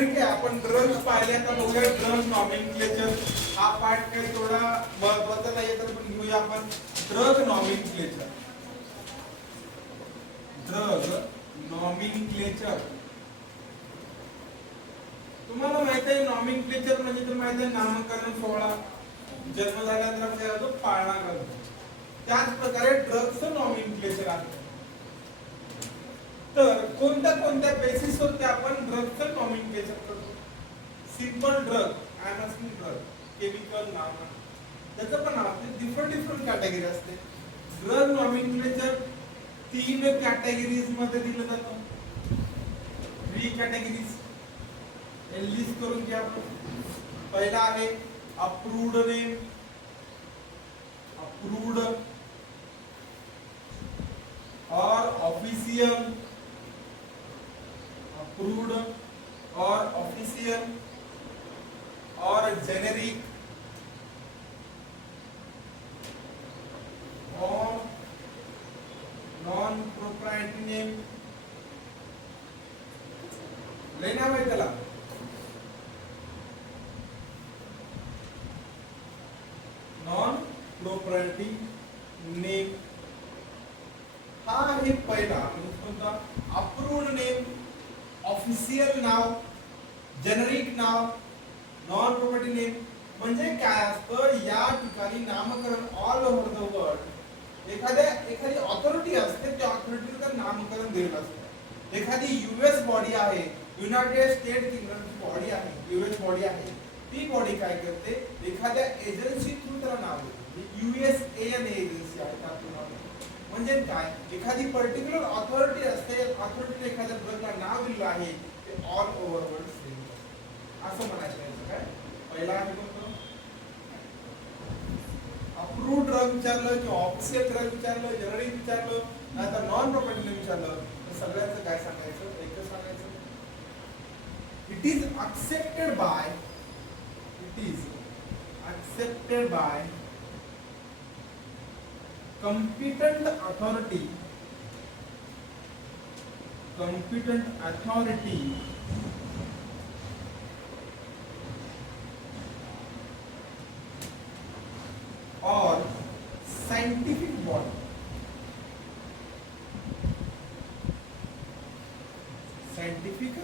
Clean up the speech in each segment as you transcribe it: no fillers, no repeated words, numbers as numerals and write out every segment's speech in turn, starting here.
ठीक आहे, आपण ड्रग्ज पाहिले. आता बघूया ड्रग नॉमेनक्लेचर. हा पार्ट काही थोडा महत्वाचा नाहीये, तर पण घेऊया आपण ड्रग नॉमेनक्लेचर. ड्रग नॉमेनक्लेचर तुम्हाला माहित आहे. नॉमेनक्लेचर म्हणजे तुम्हाला माहित आहे नामकरण सोहळा. जन्म झाल्यानंतर काय होतो? पाळणा करतो. त्याच प्रकारे ड्रग्सचं नॉमेनक्लेचर आहे. तर कोणत्या कोणत्या बेसिसवर ते आपण ड्रगचं नॉमेनक्लेचर करतो? Simple drug, Anacin drug, chemical नाम, त्याचं पण आपले डिफरंट कॅटेगरी असते. ड्रग नॉमेनक्लेचर 3 कॅटेगरीज मध्ये दिलं जातं. 3 कॅटेगरीज लिस्ट करून घ्या. पहिला आहे अप्रूव्ड नेम, अप्रूव्ड और ऑफिशियल, अप्रूव्ड और ऑफिशियल और जेनेरिक और नॉन प्रोप्राइटरी नेम लेना है त्याला. नॉन प्रोप्राइटरी नेम हा आहे पहिला. कोणता? अप्रूव्ड नेम, ऑफिशियल नाव, जेनेरिक नाव, नॉन प्रोपर्टी नेम. म्हणजे काय असतं? या ठिकाणी नामकरण ऑल ओव्हर द वर्ल्ड एखादी ऑथॉरिटी असते, त्या ऑथॉरिटीचं नामकरण दिलेलं असतं. एखादी यूएस बॉडी आहे, युनायटेड स्टेट किंगडमची बॉडी आहे, यूएस बॉडी आहे, ती बॉडी काय करते? एखाद्या एजन्सी थ्रू त्याला नाव देते. यूएसएन एजन्सी आहे त्यातून नाव देते. म्हणजे काय? एखादी पर्टिक्युलर ऑथॉरिटी असते, ऑथॉरिटीने एखाद्या ड्रगला नाव दिलं आहे, ते ऑल ओव्हर वर्ल्ड सेम असं म्हणायचं आहे. काय पहिला आहे कोणतं? अप्रूव्ड ड्रग विचारलं किंवा ऑफिशियल ड्रग विचारलं, जेनेरिक विचारलं, नाहीतर नॉन प्रॉपर्टी विचारलं, तर सगळ्यांचं काय सांगायचं? एकच सांगायचं, it is accepted by competent authority or scientific body. Scientific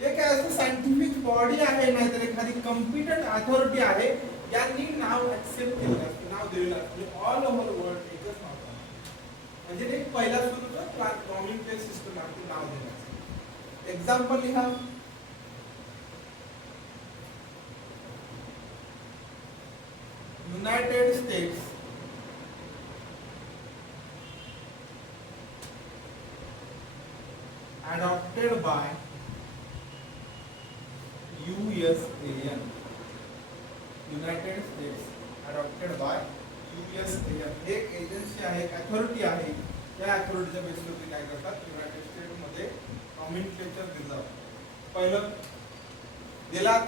एक असं सायंटिफिक बॉडी आहे, नाहीतर एखादी कॉम्पिटंट अथॉरिटी आहे, यांनी नाव ऍक्सेप्ट केलं असतं, नाव दिलेलं असतं. ऑल ओव्हर वर्ल्ड एकच नाव. म्हणजे ते पहिला सुरूचं नॉमेनक्लेचर सिस्टम आहे, नाव दिलं असतं. एक्झाम्पल लिहा. United states adopted by USAN. United states adopted by USAN. एक एजन्सी आहे, एक अथॉरिटी आहे. त्या अथॉरिटीच्या बेसिसवर काय करतात? युनायटेड स्टेट्स मध्ये नॉमेनक्लेचर दिलं जातं. पहिलं दिला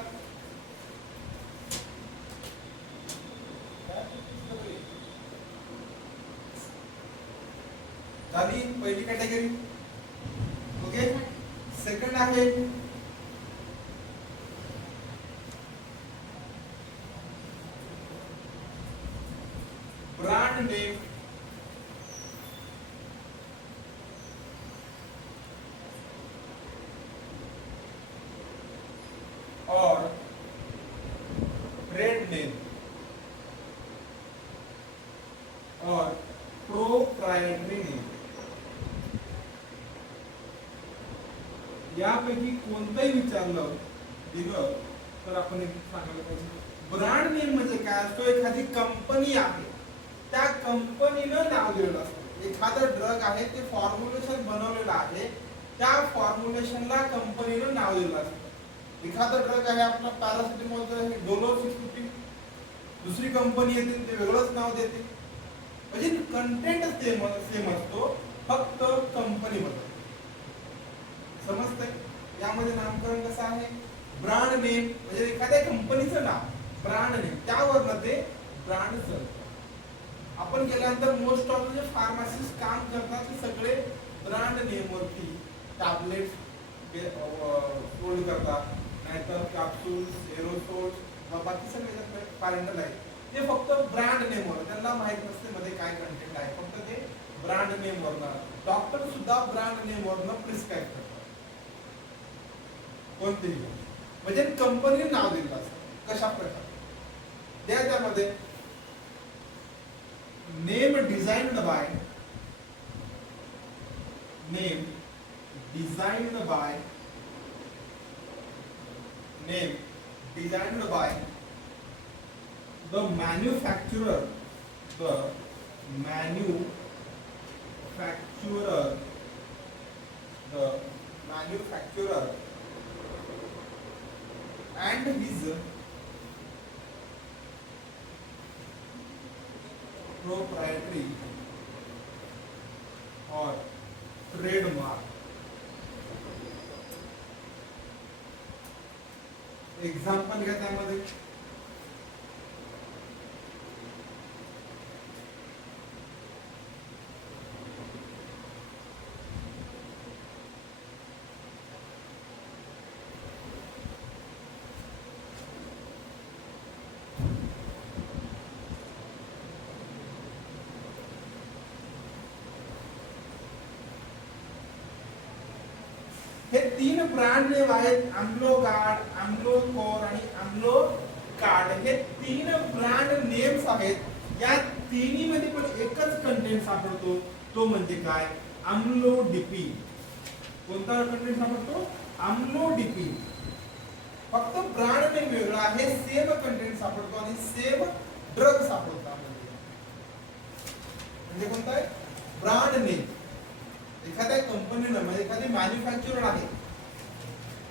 झाली पहिली कॅटेगरी. ओके. सेकंड आहे ब्रांड नेम, और ट्रेड नेम और प्रोप्राइटरी नेम. यापैकी कोणतंही विचारलं दिलं तर आपण एक सांगायला पाहिजे. ब्रँड नेम म्हणजे काय असतो? एखादी कंपनी आहे, त्या कंपनीनं नाव दिलेलं असतं. एखादा ड्रग आहे, ते फॉर्म्युलेशन बनवलेलं आहे, त्या फॉर्म्युलेशनला कंपनीनं नाव दिलेलं असतं. एखादा ड्रग आहे आपला पॅरासिटामॉलचं, डोलो 650, दुसरी कंपनी येते, ते वेगळंच नाव देते. म्हणजे कंटेंट सेम असतो, फक्त कंपनी बदलते. समजतंय? यामध्ये नामकरण कसं आहे? ब्रँड नेम म्हणजे एखाद्या कंपनीचं नाव, ब्रँड नेम, त्यावरनं ते ब्रँड चालतं. आपण गेल्यानंतर मोस्ट ऑफ जे फार्मसिस्ट काम करतात ते सगळे ब्रँड नेम वरती टॅबलेट्स सोल्ड करतात, नाहीतर कॅप्सूल्स, एरोसोल्स बाकी सगळे पॅरेंटल आहेत ते फक्त ब्रँड नेमवर, त्यांना माहित नसते मध्ये काय कंटेंट आहे, फक्त ते ब्रँड नेमवरनं. डॉक्टर सुद्धा ब्रँड नेमवरनं प्रिस्क्राईब करतात कोणतेही, म्हणजे कंपनी नाव दिलं असतं. कशा प्रकारे त्यामध्ये name designed by name designed by the manufacturer and his proprietary or trademark. Example घ्या त्यामध्ये. हे तीन ब्रँड नेम आहेत, अम्लोगार्ड, अम्लोकोर आणि अम्लोकार्ड. हे तीन ब्रँड नेम्स आहेत. या तिन्ही मध्ये पण एकच कंटेंट सापडतो, तो म्हणजे काय, अम्लोडिपिन. कोणता कंटेंट सापडतो, अम्लोडिपिन. फक्त ब्रँड नेम वेगळा आहे, सेम कंटेंट सापडतो आणि सेम ड्रग सापडतो. म्हणजे कोणता आहे, ब्रँड नेम. एखाद्या कंपनीनं म्हणजे एखादी मॅन्युफॅक्चरर आहे,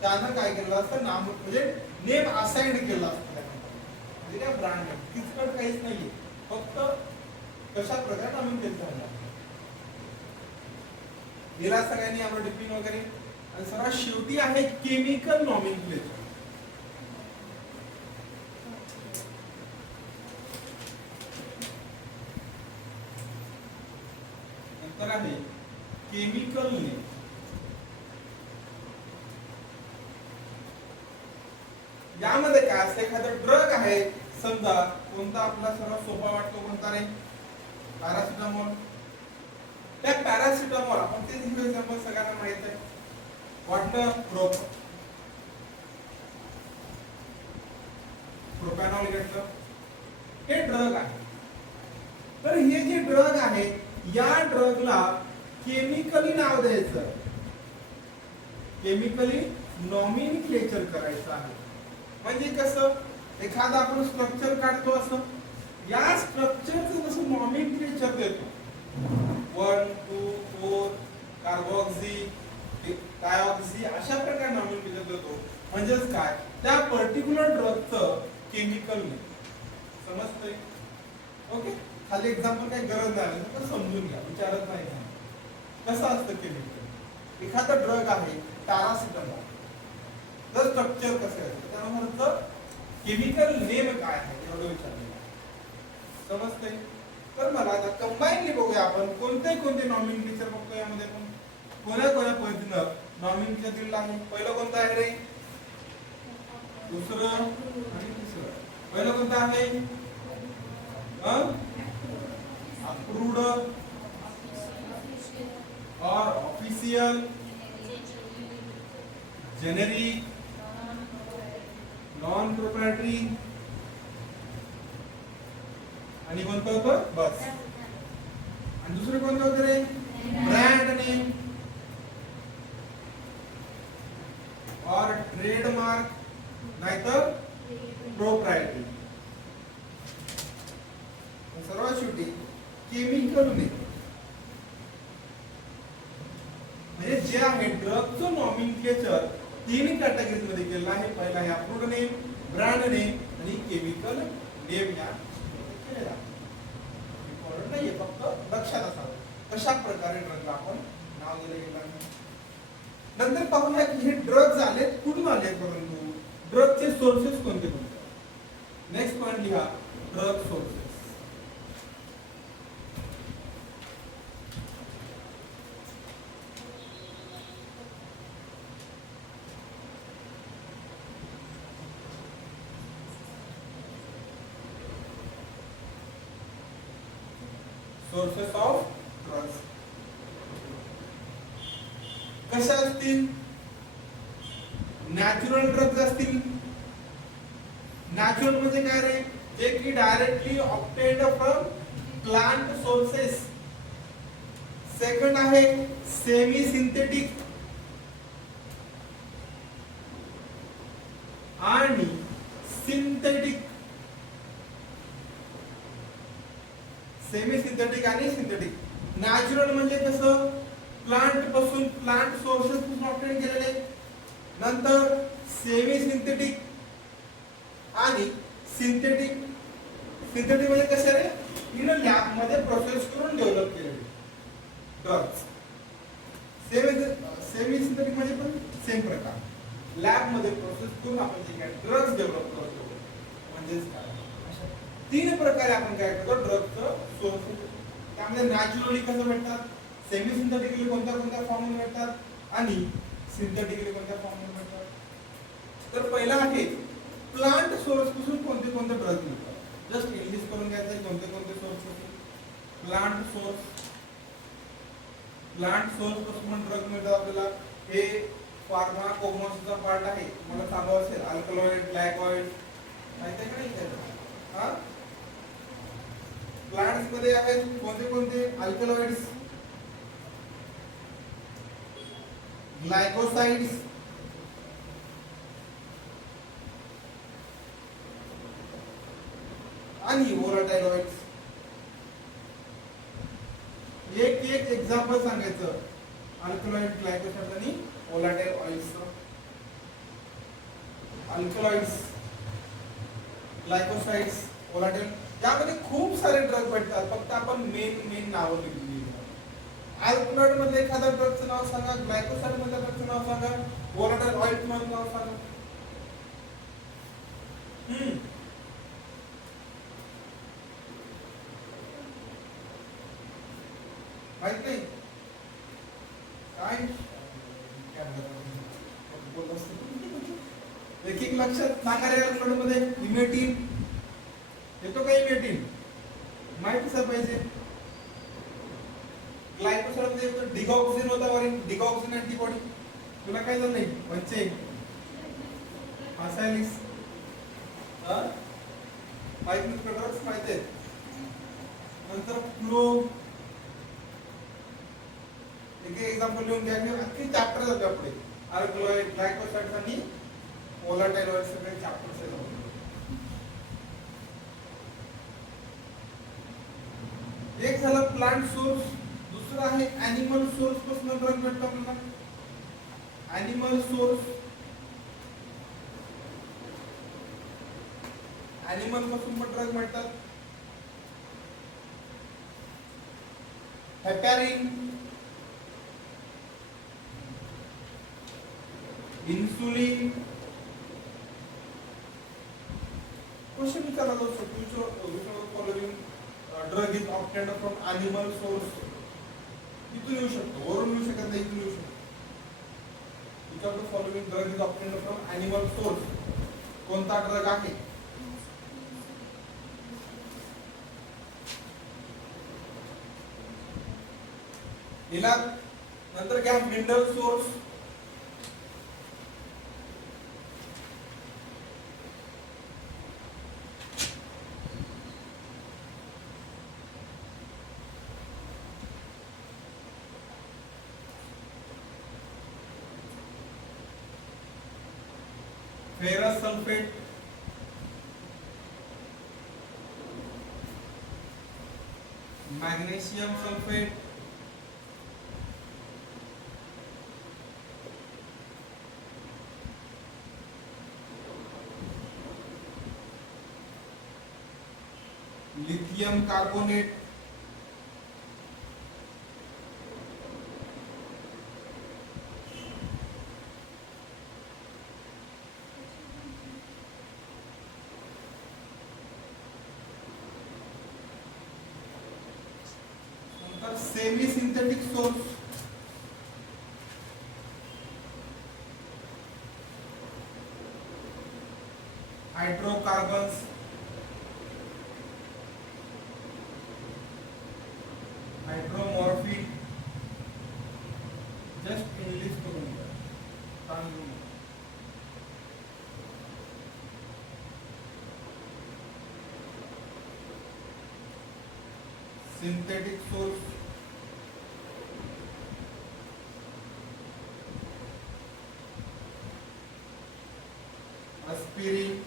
त्यानं काय केलं असतं, नाम म्हणजे नेम असाइड केलं असतं त्या कंपनीला, म्हणजे काय ब्रँड नेम. किचकट काहीच नाहीये, फक्त कशा प्रकारे नामून केलं गेला सगळ्यांनी अम्लोडिपिन वगैरे. आणि सर्वात शेवटी आहे केमिकल नॉमेनक्लेचर. नंतर आहे केमिकल नेम. यामध्ये काय असतं, एखादा ड्रग आहे समजा, कोणता आपला सर्वात सोपा वाटतो कोणता रे, पॅरासिटामॉल. त्या पॅरासिटामॉल आपण ते एक्झाम्पल सगळ्यांना माहित आहे, वाटलं प्रोपॅनॉल घेतलं, हे ड्रग आहे. तर हे जे ड्रग आहे, या ड्रगला केमिकली नाव द्यायचं, केमिकली नॉमिनक्लेचर करायचं आहे. म्हणजे कसं, एखादा आपण स्ट्रक्चर काढतो असं, या स्ट्रक्चरचं जसं नॉमिनक्लेचर देतो, 1 2 4 कार्बोक्सी, डायऑक्सी, अशा प्रकारे नॉमिनक्लेचर देतो. म्हणजेच काय, त्या पर्टिक्युलर ड्रगचं केमिकल नेम. समजतंय? ओके. खाली एक्झाम्पल काही गरज नाही, तर समजून घ्या, विचारत नाही. कसं असतं केमिकल, एखादा ड्रग आहे पॅरासिटामॉल, तर स्ट्रक्चर कसं असतं, त्यानंतर केमिकल नेम काय आहे एवढं विचारलं. समजतंय? तर मला आता कंबाईनली बघूया आपण कोणते कोणते नॉमिनक्लेचर बघतो. यामध्ये पण कोणत्या पद्धतीनं नॉमिनक्लेचर दिलेलं आहे. पहिलं कोणतं आहे रे, दुसरं आणि तिसरं. पहिलं कोणतं आहे, अप्रूव्ड और ऑफिशियल, जेनेरिक, नॉन प्रोप्रायटरी आणि कोणतं होतं, बस. आणि दुसरं कोणतं होतं रे, ब्रँड नेम और ट्रेडमार्क, नाहीतर प्रोप्रायटरी. सर्वात शेवटी केमिकल नेम, म्हणजे जे आहे ड्रगचं नॉमिनक्लेचर तीन कॅटेगरीज मध्ये केलेलं आहे. पहिला आहे अप्रूव्ड नेम, ब्रँड नेम आणि केमिकल नेम. या केलेला इम्पॉर्टंट नाहीये, फक्त लक्षात असावं कशा प्रकारे ड्रगला आपण नाव दिलं गेलं आहे. नंतर पाहूया की हे ड्रग्ज आले कुठून आले, परंतु ड्रगचे सोर्सेस कोणते कोणते. नेक्स्ट पॉइंट लिहा, drug sources. Sources of drugs कशा असतील? नॅचरल ड्रग्ज असतील. नॅचरल म्हणजे काय रे? जे की directly obtained from plant sources. Second आहे सेमी सिंथेटिक आणि सिंथेटिक. सेमी सिंथेटिक आणि सिंथेटिक. नॅचरल म्हणजे कसं? प्लांट पासून, प्लांट सोर्सेस पासून ऑब्टेन केलेले. नंतर सेमी सिंथेटिक आणि सिंथेटिक. सिंथेटिक म्हणजे कसे रे? इन लॅब मध्ये प्रोसेस करून डेव्हलप केलेले ड्रग्ज. सेमी सिंथेटिक म्हणजे पण सेम प्रकार. लॅब मध्ये प्रोसेस करून आपण जे काय ड्रग्ज डेव्हलप करतो म्हणजेच काय, अशा तीन प्रकारे आपण काय करतो ड्रगचं सोर्स. त्यामध्ये नॅचरली कसं भेटतात, सेमी सिंथेटिकली कोणत्या कोणत्या फॉर्म मध्ये भेटतात आणि सिंथेटिकली कोणत्या फॉर्म मध्ये भेटतात. तर पहिला आहे प्लांट सोर्स पासून कोणते कोणते ड्रग मिळतात. जस्ट इंग्लिश करून घ्यायचं कोणते कोणते सोर्स पासून. प्लांट सोर्स, प्लांट सोर्स पासून ड्रग मिळतात आपल्याला. हे फार्माकोग्नोसिसचा पार्ट आहे, तुम्हाला सांगावं असेल. अल्कलॉइड, ग्लायकॉइड माहिती आहे का नाही? हा, प्लांट्स मध्ये आहेत कोणते कोणते? अल्कलॉइड्स, ग्लायकोसाइड्स, आणि व्होलाटाइलॉइड्स. एक एक एक्झाम्पल सांगायचं. अल्कलॉइड, ग्लायकोसाइड्स आणि व्होलाटाइल ऑइल्स. अल्कलॉइड्स, ग्लायकोसाइड्स, व्होलाटाइल, यामध्ये खूप सारे ड्रग भेटतात. फक्त आपण मेन नावं लिहिली. अल्कलॉइड मध्ये एखादा ड्रगचं नाव सांगा, ग्लायकोसाइड मध्ये ड्रगचं नाव सांगा, व्होलाटाइल ऑइल्स मध्ये नाव सांगा. माहित नाही काय? एक एक लक्षात सांगा रे. अल्कलॉइड मध्ये इमेटिन येतो का? इमेटिन माहित असं पाहिजे. ग्लायकोसाइड मध्ये डिगॉक्सिन होता वरील, डिगॉक्सिन अँटीबॉडी. तुला काय झालं नाही? म्हणजे असायलिस माहित नाही, ड्रग्स माहिती आहेत. नंतर फ्लो. एक एक्झाम्पल लिहून घ्या. अख्खी चॅप्टर जातो आपले. अल्कलॉइड, ग्लायकोसाइड्स आणि व्होलाटाइल ऑइल्स सगळे चॅप्टर्स आहेत. एक झाला प्लांट सोर्स. दुसरा आहे ॲनिमल सोर्स पासून ड्रग भेटतो आपल्याला. ॲनिमल सोर्स, ॲनिमल पासून पण ड्रग मिळतात. हेपॅरिन, इन्सुलिन. क्वेश्चन विचारला जाऊ शकतो. Following drug is obtained from animal source. इथून येऊ शकतो, वरून येऊ शकत नाही, इथून येऊ शकतो. Which of the following drug is obtained from animal source? कोणता ड्रग आहे? हिला नंतर घ्या mineral source. Ferrous sulphate, magnesium sulphate, lithium carbonate, semi synthetic source, hydrocarbons, hydromorphine just English करून द्या सांगू synthetic source aspirin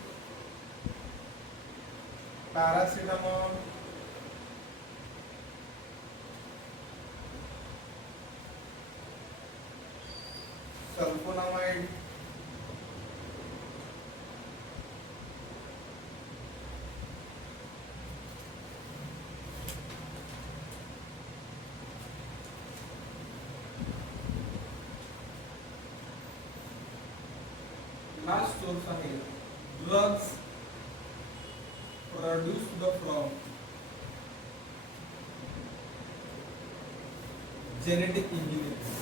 paracetamol sulfonamide last source आहे drugs produced from genetic engineering.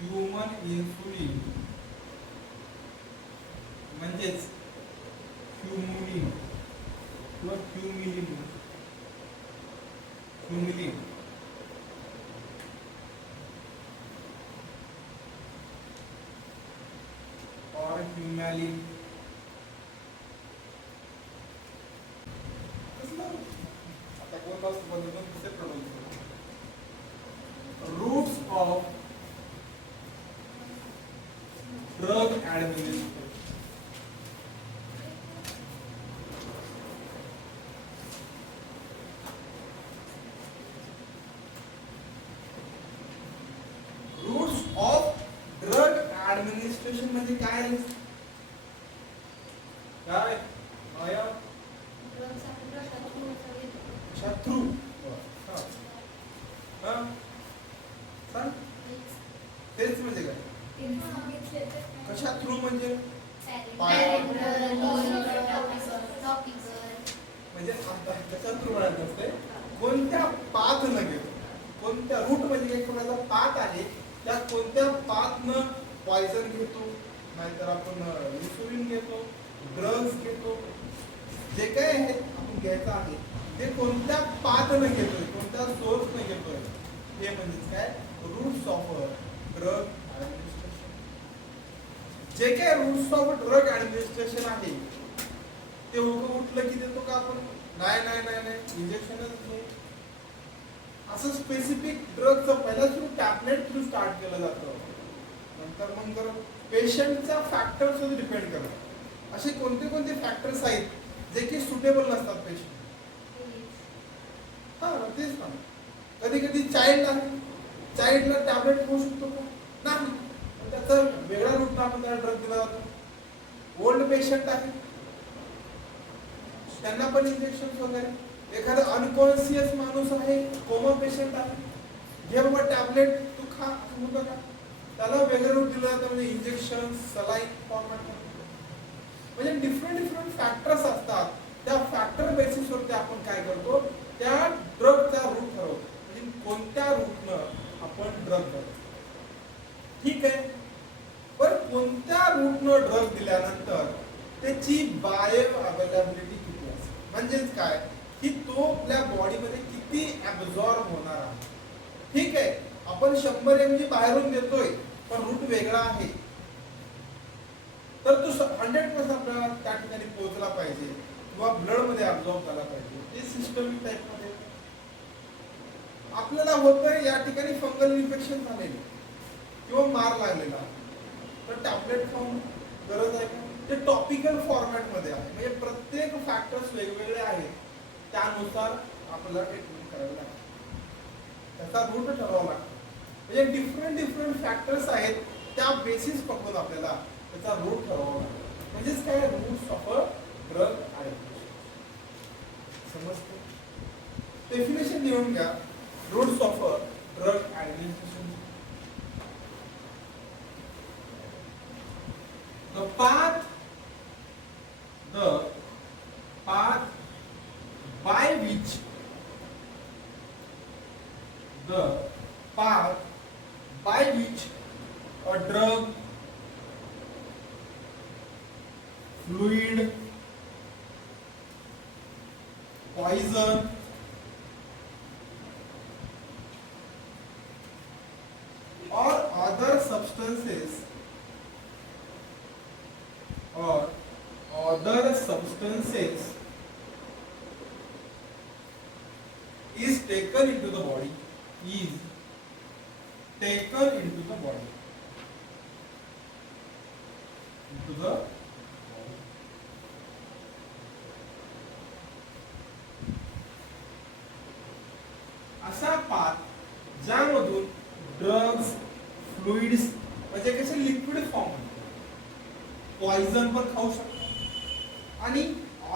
Human insulin म्हणजेच ह्युमुलिन किंवा ह्युमिलिन ह्युमिलिन और ह्युमॅलिन आता कोणता बदलून कसे pronounce routes of drug administration administration म्हणजे काय काय माया शत्रू सांग तेच म्हणजे काय कशा थ्रू म्हणजे कशा थ्रू म्हणत नसते कोणत्या पाथ न घेतो कोणत्या रूट म्हणजे एक प्रकारचा पाथ आहे त्या कोणत्या पाथ न पॉइझन घेतो नाहीतर आपण इन्सुलिन घेतो ड्रग्स घेतो जे काय आहे आपण घ्यायचं आहे ते कोणत्या पाथ न घेतोय कोणत्या सोर्स न घेतोय हे म्हणजे काय रूट्स ऑफ ड्रग ऍडमिनिस्ट्रेशन जे काय रूट्स ऑफ ड्रग ऍडमिनिस्ट्रेशन आहे ते उठलं की देतो का आपण नाही इंजेक्शनच नाही असं स्पेसिफिक ड्रगचं पहिला थ्रू टॅबलेट थ्रू स्टार्ट केलं जातं नंतर मग जर पेशंटच्या फॅक्टर्सवर डिपेंड करतात असे कोणते कोणते फॅक्टर्स आहेत जे की सुटेबल नसतात पेशंट हा तेच ना कधी कधी चाइल्ड आहे चाइल्डला टॅबलेट होऊ शकतो का नाही त्याचा वेगळा रूट आपण त्याला ड्रग दिला जातो ओल्ड पेशंट आहे त्यांना पण इंजेक्शन वगैरे एखादा अनकॉन्शियस माणूस आहे कोमा पेशंट आहे घे बाबा टॅबलेट तू खा असं म्हणतो का त्याला वेगळं रूट दिलं जातं म्हणजे इंजेक्शन सलाईन फॉर्मॅट म्हणजे डिफरंट फॅक्टर्स असतात त्या फॅक्टर बेसिसवरती आपण काय करतो त्या ड्रगचा रूट ठरवतो म्हणजे कोणत्या रूटनं आपण ड्रग करतो ठीक आहे पण कोणत्या रूटनं ड्रग दिल्यानंतर त्याची बायो अवेलेबिलिटी किती असते म्हणजेच काय की तो आपल्या बॉडीमध्ये किती ऍब्झॉर्ब होणार आहे ठीक आहे आपण 100 mg बाहेरून देतोय पण रूट वेगळा आहे तर तो 100% आपल्याला त्या ठिकाणी पोहोचला पाहिजे किंवा ब्लड मध्ये ऍब्झॉर्ब झाला पाहिजे ते सिस्टमिक टाइप मध्ये आपल्याला होतंय या ठिकाणी फंगल इन्फेक्शन झालेलं किंवा मार लागलेला तर टॅबलेट खाऊन गरज आहे का ते टॉपिकल फॉर्मॅट मध्ये आहे म्हणजे प्रत्येक फॅक्टर्स वेगवेगळे आहेत त्यानुसार आपल्याला ट्रीटमेंट करावी लागते त्याचा रूट ठरवावा लागतो म्हणजे डिफरंट फॅक्टर्स आहेत त्या बेसिस पकडून आपल्याला त्याचा रूट ठरवावा लागतो म्हणजेच काय routes of a drug administration समजतं डेफिनेशन लिहून घ्या routes of a drug administration the path by which a drug fluid, poison, or other substances is taken into the body, असा पाथ ज्यामधून ड्रग्स, फ्लुइड्स म्हणजे कसे लिक्विड फॉर्म, पॉइझन पण खाऊ शकतो आणि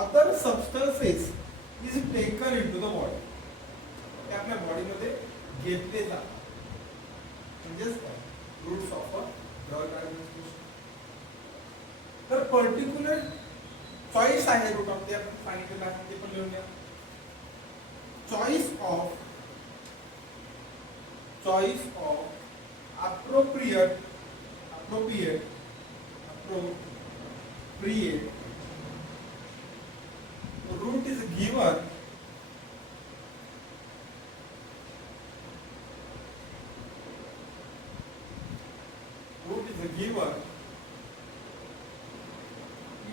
other substances is taken into the body, ते आपल्या बॉडीमध्ये घेतले जातात. म्हणजेच काय routes of a drug administration. तर पर्टिक्युलर चॉईस आहे रूट ऑफ ते आपण सांगितलेलं आहे, ते पण लिहून घ्या. Choice of appropriate route is given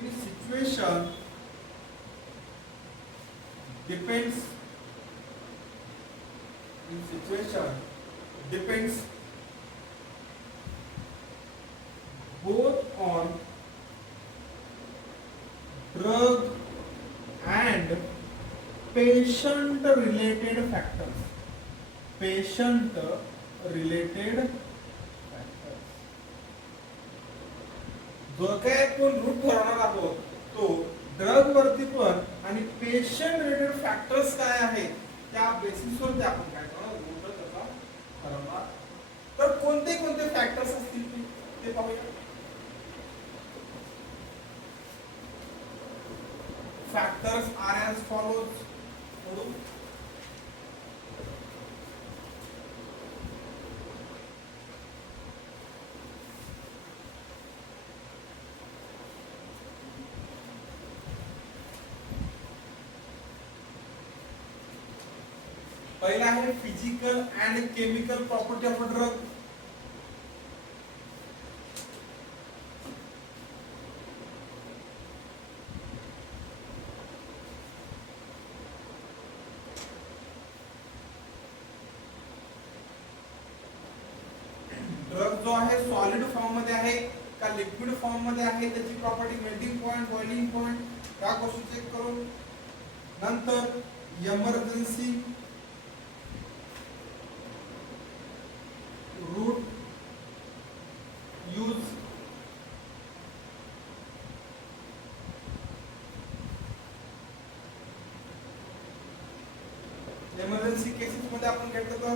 in situation depends both on drug and patient related factors. जो काय आपण रूट ठरवणार आहोत तो ड्रग वरती पण आणि पेशंट रिलेटेड फॅक्टर्स काय आहेत त्या बेसिसवर ते आपण काय करणार रूट त्याचा ठरवणार. तर कोणते कोणते फॅक्टर्स असतील ते पाहूया. Factors are as follows. पहिला आहे physical and chemical property of a drug. Drug जो आहे सॉलिड फॉर्म मध्ये आहे का लिक्विड फॉर्म मध्ये आहे त्याची property, melting point, boiling point या गोष्टी चेक करून. नंतर emergency route use, emergency cases मध्ये आपण घेतलं तर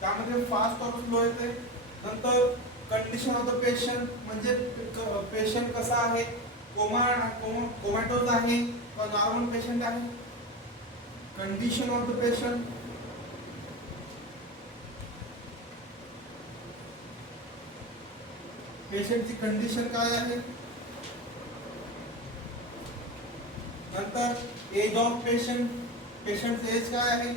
त्यामध्ये फास्ट और स्लो येते. नंतर कंडिशन ऑफ द पेशंट म्हणजे पेशंट कसा आहे, कोमॅटोज आहे का नॉर्मल पेशंट आहे. कंडिशन ऑफ द पेशंट, पेशंटची कंडिशन काय आहे. नंतर एज ऑफ पेशंट, पेशंटचं एज काय आहे.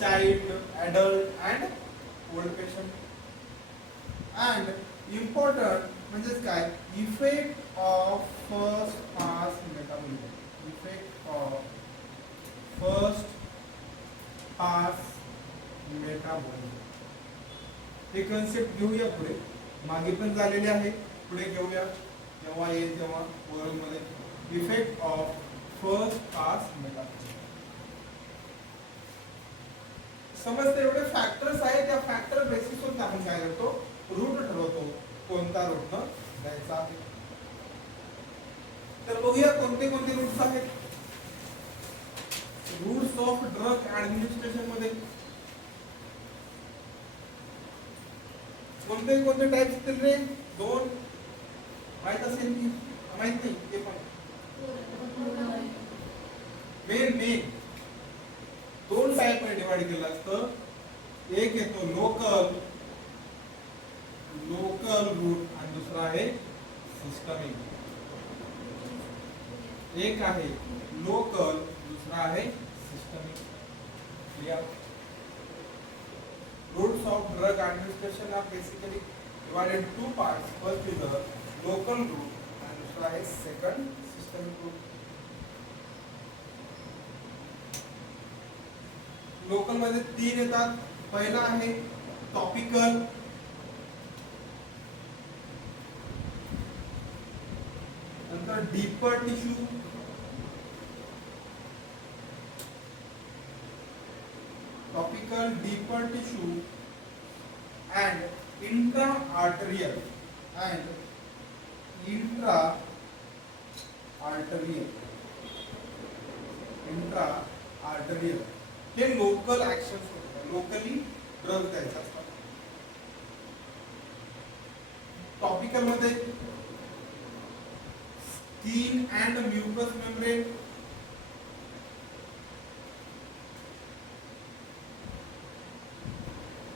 Child, adult and old patient. And important म्हणजे काय effect of first pass metabolism, effect of first pass metabolism. हे कन्सेप्ट घेऊया पुढे, मागे पण झालेले आहे, पुढे घेऊया जेव्हा येईल तेव्हा ओरल मध्ये. Effect of first pass metabolism. समजते एवढे फॅक्टर्स आहेत, त्या फॅक्टर बेसिसवर आपण काय करतो रूट ठरवतो कोणता रूट द्यायचा आहे. तर बघूया कोणते कोणते रूट्स आहेत. रूट्स ऑफ ड्रग ऍडमिनिस्ट्रेशन मध्ये कोणते कोणते टाइप्स असतील रे. दोन माहित असेल की माहित नाही ते पण मेन दोन टाइप मध्ये डिवाइड केलं असतं. एक येतो लोक सिस्टमिक. एक आहे लोकल, दूसरा है systemic. Clear? Rules of drug administration are basically divided in two parts. First is the local route and दूसरा है second systemic route. लोकल मध्ये तीन येतात. पहिला आहे टॉपिकल, नंतर deeper tissue, topical, deeper tissue and intra-arterial and intra-arterial हे local action होतात. लोकली ड्रग द्यायचा असतात. टॉपिकल मध्ये skin and mucous membrane,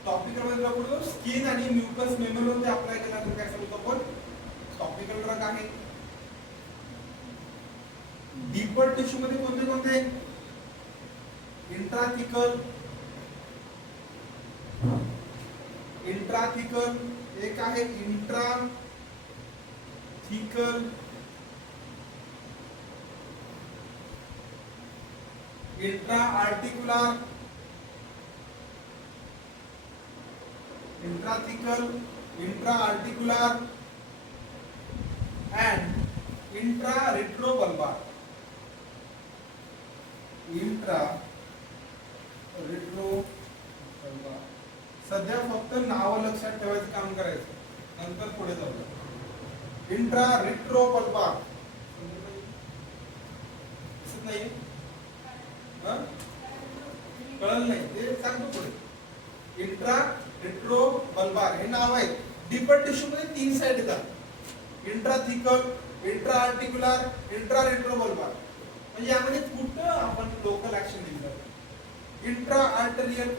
topical मध्ये आपण स्किन आणि म्युकस मेम्ब्रेन मध्ये अप्लाय केला तर काय सांगतो आपण टॉपिकल ड्रग आहे. डीपर टिश्यू मध्ये कोणते कोणते? इंट्राथिकल, एक आहे इंट्राथिकल, इंट्राआर्टिकुलर, and intra-retrobulbar. सध्या फक्त नाव लक्षात ठेवायचं काम करायचं, नंतर पुढे जाऊ. इंट्रा-रेट्रोबल्बार दिसत नाहीये? कळलं नाही ते सांगतो पुढे. इंट्रा-रेट्रोबल्बार हे नाव आहे. डीपर टिश्यू मध्ये तीन साइड येतात. Intrathecal, intraarticular, intraretrobulbar. म्हणजे यामध्ये कुठं आपण लोकल ऍक्शन दिली जाते. इंट्रा-आर्टेरियल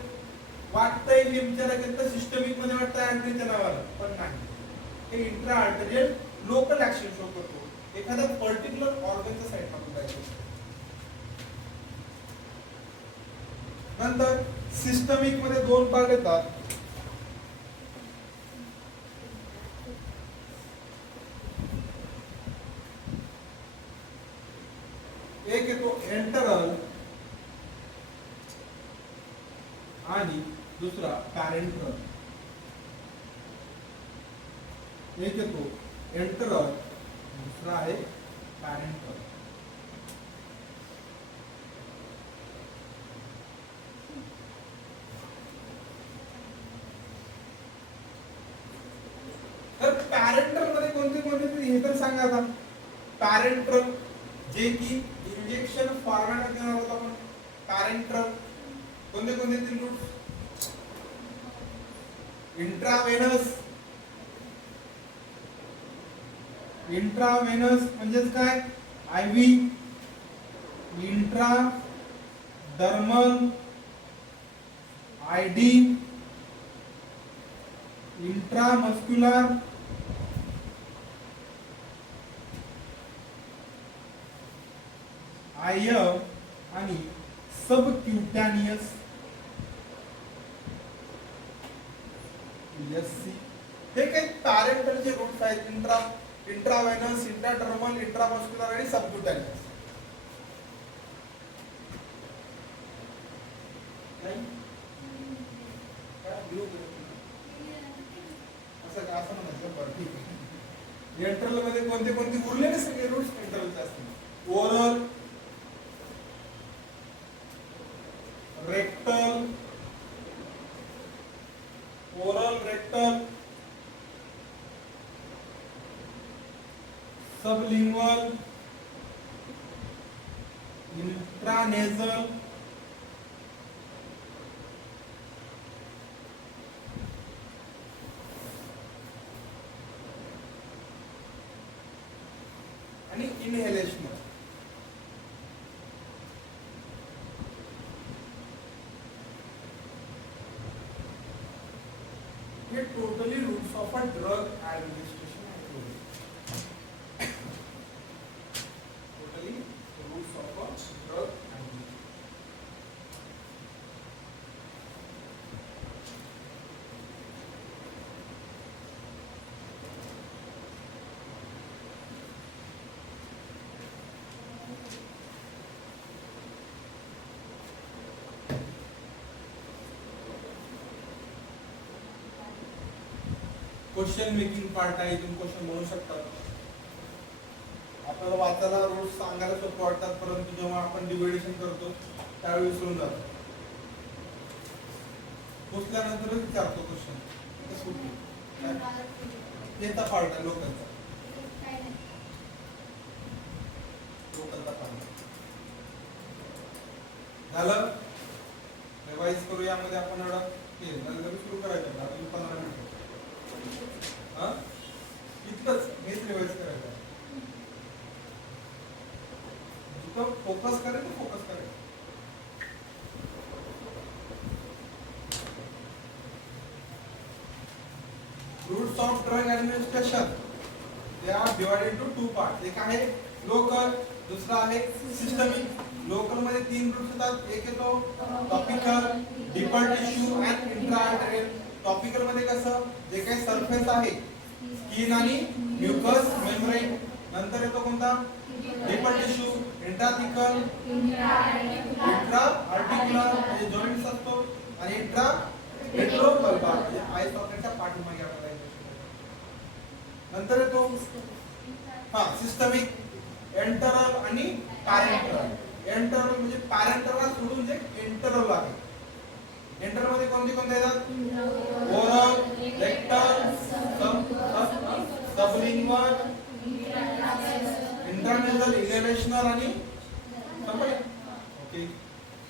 वाटतंय हे विचारा केलं सिस्टमिक मध्ये वाटतंय आर्टरीच्या नावाला, पण नाही. हे इंट्रा-आर्टेरियल लोकल ऍक्शन शो करतो. एखाद्या पर्टिक्युलर ऑर्गनच्या साइडला जायचं. नंतर सिस्टमिक मध्ये दोन भाग येतात. एक येतो एंटरल आणि दुसरा पॅरेंटल. एक येतो एंटरल, दुसरा आहे पॅरेंटल. तर पॅरेंटल मध्ये कोणते कोणते हे तर सांगा आता. पॅरेंटल जे की इंजेक्शन फॉर्मॅट देणार होतो आपण. पॅरेंटल कोणते कोणते तीन रूट्स? इंट्रावेनस म्हणजेच काय? Ivy. Intradermal, ID. Intramuscular, I आणि सबक्युटॅनियस, एससी. हे काही पॅरेंटलचे रूट्स आहेत. इंट्रावेनस, इंट्राडर्मल, इंट्रामस्क्युलर आणि सबक्युटॅनियस. असं म्हणायचं. बरं ठीक आहे. एंट्रल मध्ये कोणते कोणते उरलेले सगळे रूट्स एंट्रलचे असतात. ओरल, रेक्टल, सबलिंग्वल, इंट्रानेझल, आणि इनहेलेशनल. हे totally routes of a drug administration आहे. क्वेश्चन मेकिंग पार्ट आहे, इथून क्वेश्चन म्हणू शकतात. आपल्याला वाचायला रोज सांगायला सोपं वाटतात, परंतु जेव्हा आपण डिव्हिडेशन करतो त्यावेळी विसरून जातो. पोचल्यानंतरच विचारतो क्वेश्चन. हेचा पार्ट आहे लोकलचा. लोकलचा पार्ट झालं. रिवाइज करू. यामध्ये आपण एवढा नंतर सुरू करायचं. अजून 15 मिनिटं. हा इतकंच. हेच रिवाइज करायचं. फोकस करेल तो फोकस करेल. Routes of drug administration they are divided into 2 part. एक आहे लोकल, दुसरा आहे सिस्टमिक. लोकल मध्ये 3 रूट्स येतात. एक येतो topical, deeper tissue and intraarterial. Topical मध्ये कसं जे काही सरफेस आहे स्किन आणि म्युकस मेम्ब्रेन. नंतर येतो कोणता डीपर टिश्यू, इंट्राथिकल, इंट्रा आर्टिक्युलर म्हणजे जॉइंट्स असतो, आणि इंट्रा रेट्रोबल्बार म्हणजे आय सॉकेटच्या पाठीमागे आपल्याला येतो. नंतर येतो सिस्टमिक, एंटरल आणि पॅरेंटरल. एंटरल म्हणजे पॅरेंटरला सोडून जे एंटरल आहे. एंटरल मध्ये कोणते येतात? ओरल, रेक्टल, सबलिंग्वल, इंट्रानेझल, इनहेलेशनल आणि ओके.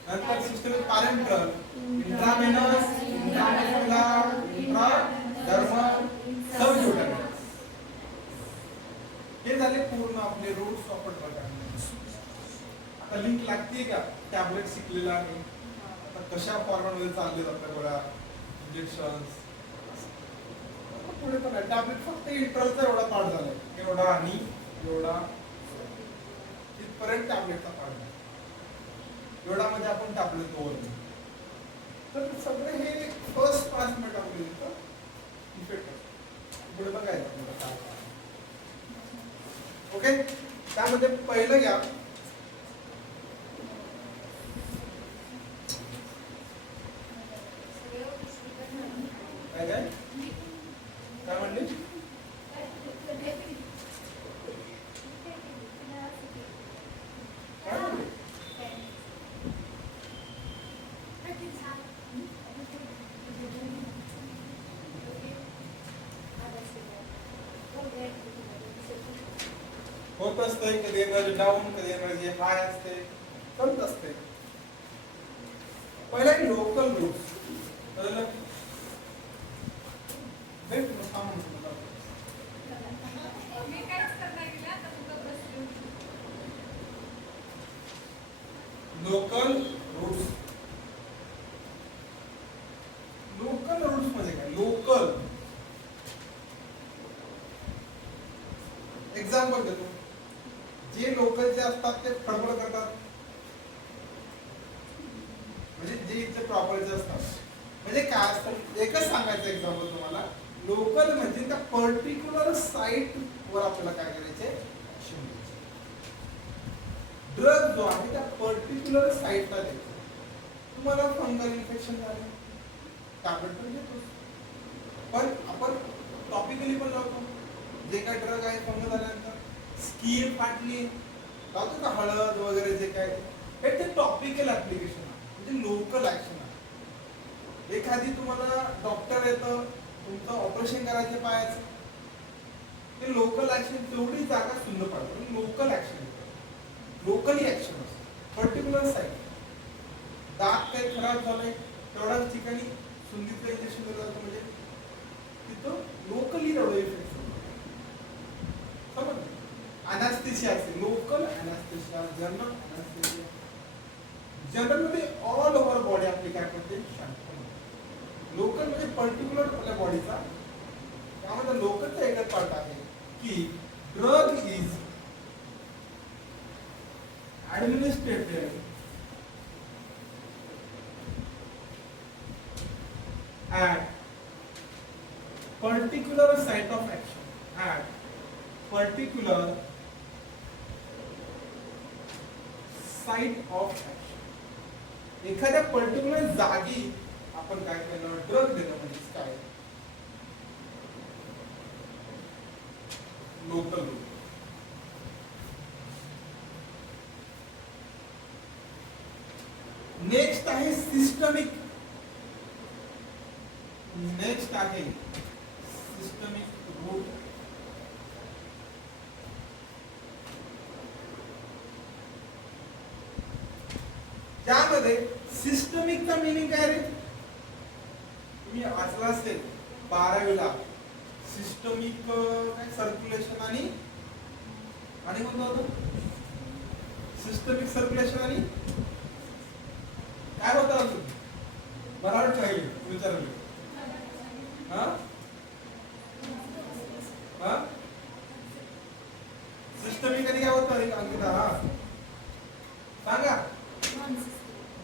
नंतर सिस्टमिक पॅरेंटरल, इंट्रावेनस, इंट्रामेड्युलर, इंट्राडर्मल, सबक्युटॅनियस. हे झाले पूर्ण आपले रूट्स ऑफ ड्रग ऍडमिनिस्ट्रेशन. आता लिंक लागते का? टॅबलेट शिकलेला आहे, आता कशा फॉर्मॅटमध्ये चालले जातात गोळ्या, इंजेक्शन्स पुढे पण आहे. टॅबलेट फक्त इंटरलचा एवढा पार्ट झालाय, एवढा आणि एवढा इथपर्यंत टॅबलेटचा पार्ट आहे. एवढा म्हणजे आपण टॅबलेट ओव्हर. तर सगळे हे फर्स्ट 5 मिनिट आपले इफेक्ट असतो. पुढे बघायचं आपल्याला काय. ओके. त्यामध्ये पहिलं घ्या काय काय काय म्हणले? होत असते. कधी एनर्जी डाऊन, कधी एनर्जी हाय असते, करत असते. पहिला local routes. Local routes. Local routes म्हणजे काय? लोकल एक्झाम्पल देतो. जे लोकलचे असतात ते फडफड करतात, म्हणजे जे इथे प्रॉपरचे असतात. म्हणजे काय असतं एकच सांगायचं एक्झाम्पल तुम्हाला. लोकल म्हणजे त्या पर्टिक्युलर साइट वर आपल्याला काय करायचे, ऍक्शन घ्यायचे. ड्रग जो आहे त्या पर्टिक्युलर साइटला द्यायचा. तुम्हाला फंगल इन्फेक्शन झालं टॅबलेट पण देतो, पण आपण टॉपिकली पण लावतो. जे काय ड्रग आहे फंगल झाल्यानंतर स्किन फाटली लावतो का, हळद वगैरे जे काय, हे ते टॉपिकल ऍप्लिकेशन आहे, म्हणजे लोकल ऍक्शन आहे. एखादी तुम्हाला डॉक्टर येतं, तुमचं ऑपरेशन करायचं पायाचं, ते लोकल ऍक्शन तेवढी जागा सुंदर पडते. लोकल ऍक्शन लोकली ऍक्शन असते. पर्टिक्युलर साईट, दात काही खराब झालंय तेवढ्याच ठिकाणी सुंदीचं इंजेक्शन दिलं जातं, म्हणजे तिथं लोकली तेवढं इफेक्ट समज. अनास्थेशिया असते, लोकल अनास्थेशिया, जनरल अनास्थेशिया. जनरल मध्ये ऑल ओव्हर बॉडी आपली काय करते, शांत. लोकल म्हणजे पर्टिक्युलर आपल्या बॉडीचा. त्यामध्ये लोकलचा एकच पार्ट आहे की drug is administrated at particular site of action, at particular site of action. एखाद्या पर्टिक्युलर जागी आपण काय केलं, ड्रग देणं म्हणजे काय, लोकल रूट. नेक्स्ट आहे सिस्टमिक. नेक्स्ट आहे सिस्टमिक रूट. त्यामध्ये सिस्टमिकचा मिनिंग काय रे? तुम्ही वाचला असेल 12वीला सिस्टमिक काय सर्क्युलेशन आणि कोणतं होतं? सिस्टमिक सर्क्युलेशन आणि काय होतं अजून? बराबर पाहिजे विचारले. हा हा सिस्टमिक आणि काय होतं अंकिता? हा सांगा.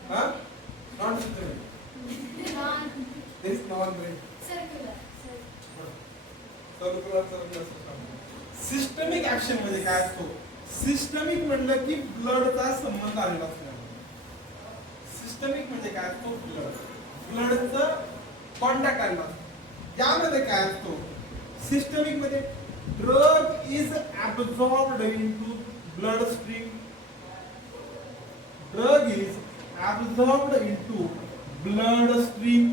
हा नॉन सिस्टमिक. दिस नॉन सर्क्युलर सिस्टमिक ऍक्शन म्हणजे काय असतो? सिस्टमिक म्हणलं की ब्लडचा संबंध आलेला असतो. सिस्टमिक म्हणजे काय असतो? ब्लडचं कॉन्टॅक्ट आलेला असतो. यामध्ये काय असतो? सिस्टमिक मध्ये drug is absorbed into blood stream. Drug is absorbed into blood stream.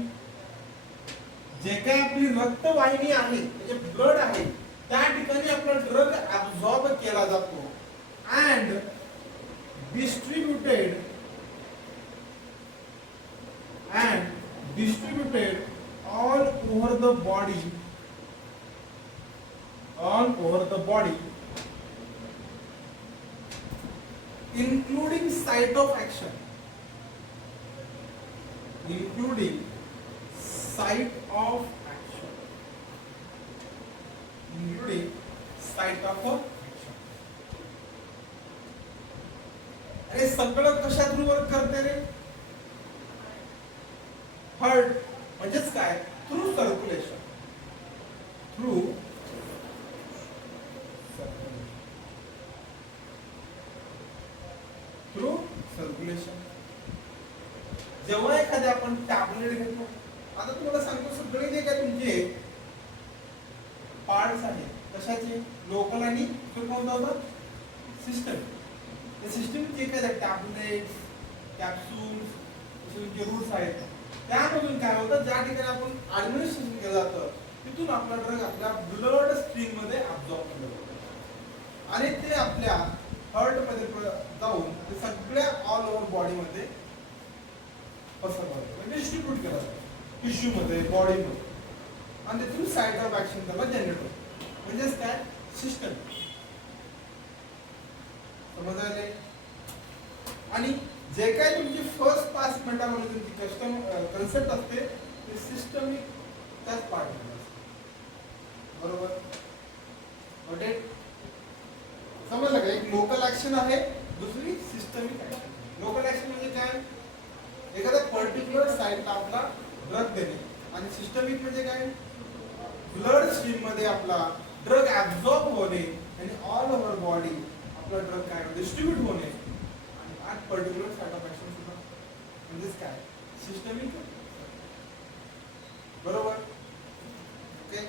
जे काय आपली रक्तवाहिनी आहे म्हणजे ब्लड आहे त्या ठिकाणी आपला ड्रग ऍब्सॉर्ब केला जातो and distributed all over the body including site of action. हे सगळं कशा थ्रू वर्क करते रे? हार्ट म्हणजेच काय? Through circulation. जेव्हा एखाद्या आपण टॅबलेट घेतो, आता तुम्हाला सांगतो सगळे जे काय तुमचे पार्ट्स आहेत कशाचे? लोकल आणि कोणता होता? सिस्टम. त्या सिस्टमचे एखाद्या टॅबलेट, कॅप्सूल्स, तुमचे रूट्स आहेत त्यामधून काय होतं? ज्या ठिकाणी आपण ऍडमिनिस्ट्रेशन केलं जातं तिथून आपला ड्रग आपल्या ब्लड स्ट्रीम मध्ये ऍब्सॉर्ब केलं जातं आणि ते आपल्या हार्ट मध्ये जाऊन ते सगळ्या ऑल ओव्हर बॉडी मध्ये पसरतात, डिस्ट्रीब्यूट केलं जातं टिश्यू मध्ये, बॉडी मध्ये आणि तिथून साईड ऑफ ऍक्शन त्याला जनरेट होतं. म्हणजेच काय? सिस्टम. समजले? आणि जे काय तुमची फर्स्ट 5 मिनिटांमध्ये तुमची कस्टम कन्सेप्ट असते ते सिस्टमिक त्याच पार्ट मध्ये असते. बरोबर? ओके, समजलं का? एक लोकल ऍक्शन आहे, दुसरी सिस्टमिक ऍक्शन. लोकल ऍक्शन म्हणजे काय? एखाद्या पर्टिक्युलर साईटला आपला ड्रग देणे आणि सिस्टमिक म्हणजे काय? ब्लड स्ट्रीम मध्ये आपला ड्रग ऍब्सॉर्ब होणे आणि ऑल ओव्हर बॉडी आपला ड्रग काय डिस्ट्रीब्यूट होणे आणि पर्टिक्युलर साइट ऑफ ऍक्शन सुद्धा म्हणजेच काय? सिस्टमिक. बरोबर? ओके.